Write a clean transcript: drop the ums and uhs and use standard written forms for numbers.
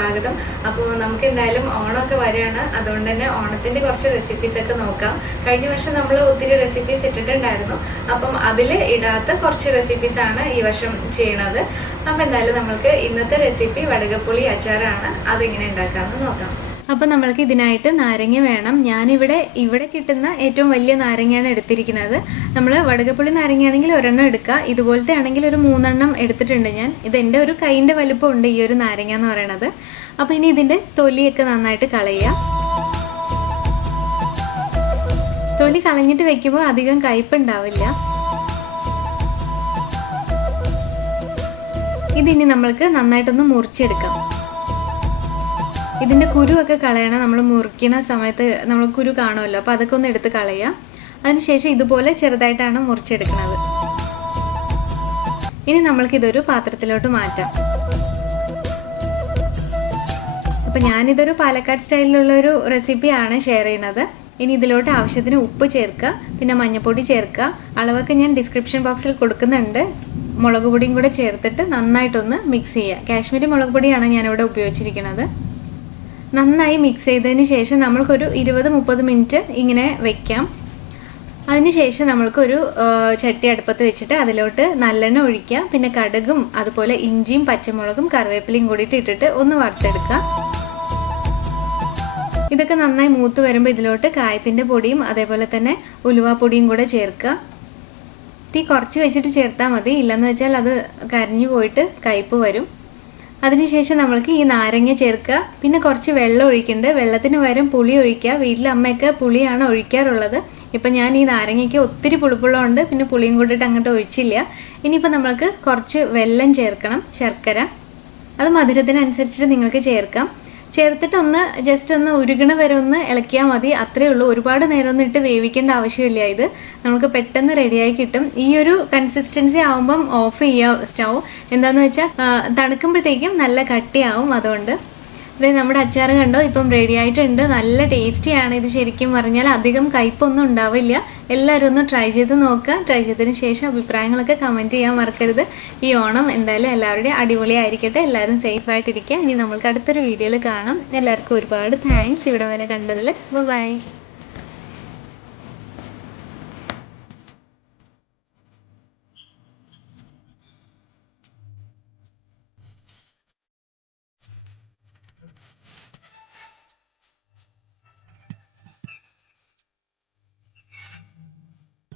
സ്വാഗതം. അപ്പോൾ നമുക്ക് എന്തായാലും ഓണമൊക്കെ വരികയാണ്. അതുകൊണ്ട് തന്നെ ഓണത്തിൻ്റെ കുറച്ച് റെസിപ്പീസൊക്കെ നോക്കാം. കഴിഞ്ഞ വർഷം നമ്മൾ ഒത്തിരി റെസിപ്പീസ് ഇട്ടിട്ടുണ്ടായിരുന്നു. അപ്പം അതിൽ ഇടാത്ത കുറച്ച് റെസിപ്പീസാണ് ഈ വർഷം ചെയ്യണത്. അപ്പോൾ എന്തായാലും നമുക്ക് ഇന്നത്തെ റെസിപ്പി വടകപ്പുളി അച്ചാറാണ്. അതെങ്ങനെ ഉണ്ടാക്കാമെന്ന് നോക്കാം. അപ്പോൾ നമ്മൾക്ക് ഇതിനായിട്ട് നാരങ്ങ വേണം. ഇവിടെ കിട്ടുന്ന ഏറ്റവും വലിയ നാരങ്ങയാണ് എടുത്തിരിക്കുന്നത്. നമ്മൾ വടകപ്പുളി നാരങ്ങയാണെങ്കിൽ ഒരെണ്ണം എടുക്കുക. ഇതുപോലത്തെ ആണെങ്കിൽ ഒരു 3 എണ്ണം എടുത്തിട്ടുണ്ട് ഞാൻ. ഇതെൻ്റെ ഒരു കൈൻ്റെ വലുപ്പമുണ്ട് ഈ ഒരു നാരങ്ങ എന്ന് പറയുന്നത്. അപ്പോൾ ഇനി ഇതിൻ്റെ തൊലിയൊക്കെ നന്നായിട്ട് കളയുക. തൊലി കളഞ്ഞിട്ട് വെക്കുമ്പോൾ അധികം കയ്പുണ്ടാവില്ല. ഇതിനി നമ്മൾക്ക് നന്നായിട്ടൊന്ന് മുറിച്ചെടുക്കാം. ഇതിൻ്റെ കുരുവൊക്കെ കളയണം. നമ്മൾ മുറിക്കുന്ന സമയത്ത് നമ്മൾ കുരു കാണുമല്ലോ, അപ്പോൾ അതൊക്കെ ഒന്ന് എടുത്ത് കളയാം. അതിനുശേഷം ഇതുപോലെ ചെറുതായിട്ടാണ് മുറിച്ചെടുക്കുന്നത്. ഇനി നമ്മൾക്കിതൊരു പാത്രത്തിലോട്ട് മാറ്റാം. അപ്പോൾ ഞാനിതൊരു പാലക്കാട് സ്റ്റൈലിലുള്ളൊരു റെസിപ്പിയാണ് ഷെയർ ചെയ്യുന്നത്. ഇനി ഇതിലോട്ട് ആവശ്യത്തിന് ഉപ്പ് ചേർക്കുക, പിന്നെ മഞ്ഞൾപ്പൊടി ചേർക്കുക. അളവൊക്കെ ഞാൻ ഡിസ്ക്രിപ്ഷൻ ബോക്സിൽ കൊടുക്കുന്നുണ്ട്. മുളക് പൊടിയും കൂടെ ചേർത്തിട്ട് നന്നായിട്ടൊന്ന് മിക്സ് ചെയ്യുക. കാശ്മീരി മുളക് പൊടിയാണ് ഞാനിവിടെ ഉപയോഗിച്ചിരിക്കുന്നത്. നന്നായി മിക്സ് ചെയ്തതിന് ശേഷം നമ്മൾക്കൊരു 20-30 മിനിറ്റ് ഇങ്ങനെ വെക്കാം. അതിനുശേഷം നമ്മൾക്കൊരു ചട്ടി അടുപ്പത്ത് വെച്ചിട്ട് അതിലോട്ട് നല്ലെണ്ണ ഒഴിക്കുക. പിന്നെ കടുകും അതുപോലെ ഇഞ്ചിയും പച്ചമുളകും കറിവേപ്പിലയും കൂടിയിട്ട് ഇട്ടിട്ട് ഒന്ന് വറുത്തെടുക്കുക. ഇതൊക്കെ നന്നായി മൂത്ത് വരുമ്പോൾ ഇതിലോട്ട് കായത്തിൻ്റെ പൊടിയും അതേപോലെ തന്നെ ഉലുവാപ്പൊടിയും കൂടെ ചേർക്കുക. തീ കുറച്ച് വെച്ചിട്ട് ചേർത്താൽ മതി, ഇല്ലെന്ന് വെച്ചാൽ അത് കരിഞ്ഞു പോയിട്ട് കയ്പ്പ് വരും. അതിനുശേഷം നമ്മൾക്ക് ഈ നാരങ്ങ ചേർക്കുക. പിന്നെ കുറച്ച് വെള്ളം ഒഴിക്കുന്നുണ്ട്. വെള്ളത്തിന് പകരം പുളി ഒഴിക്കുക. വീട്ടിൽ അമ്മയൊക്കെ പുളിയാണ് ഒഴിക്കാറുള്ളത്. ഇപ്പം ഞാൻ ഈ നാരങ്ങയ്ക്ക് ഒത്തിരി പുളിപ്പുള്ളതുകൊണ്ട് പിന്നെ പുളിയും കൂടിയിട്ട് അങ്ങോട്ട് ഒഴിച്ചില്ല. ഇനിയിപ്പോൾ നമ്മൾക്ക് കുറച്ച് വെല്ലം ചേർക്കണം, ശർക്കര. അത് മധുരത്തിനനുസരിച്ചിട്ട് നിങ്ങൾക്ക് ചേർക്കാം. ചേർത്തിട്ട് ജസ്റ്റ് ഒന്ന് ഉരുകണ വരെ ഒന്ന് ഇളക്കിയാൽ മതി. അത്രയേ ഉള്ളൂ. ഒരുപാട് നേരമൊന്നും ഇട്ട് വേവിക്കേണ്ട ആവശ്യമില്ല. ഇത് നമുക്ക് പെട്ടെന്ന് റെഡിയായി കിട്ടും. ഈ ഒരു കൺസിസ്റ്റൻസി ആവുമ്പം ഓഫ് ചെയ്യുക സ്റ്റൗ. എന്താണെന്ന് വെച്ചാൽ തണുക്കുമ്പോഴത്തേക്കും നല്ല കട്ടിയാവും. അതുകൊണ്ട് ഇത് നമ്മുടെ അച്ചാർ കണ്ടോ ഇപ്പം റെഡി ആയിട്ടുണ്ട്. നല്ല ടേസ്റ്റിയാണ് ഇത്. ശരിക്കും പറഞ്ഞാൽ അധികം കയ്പൊന്നും ഉണ്ടാവില്ല. എല്ലാവരും ഒന്ന് ട്രൈ ചെയ്ത് നോക്കുക. ട്രൈ ചെയ്തതിന് ശേഷം അഭിപ്രായങ്ങളൊക്കെ കമൻറ്റ് ചെയ്യാൻ മറക്കരുത്. ഈ ഓണം എന്തായാലും എല്ലാവരുടെയും അടിപൊളിയായിരിക്കട്ടെ. എല്ലാവരും സേഫായിട്ടിരിക്കുക. ഇനി നമ്മൾക്ക് അടുത്തൊരു വീഡിയോയിൽ കാണാം. എല്ലാവർക്കും ഒരുപാട് താങ്ക്സ് ഇവിടെ വരെ കണ്ടതിൽ. ബൈ.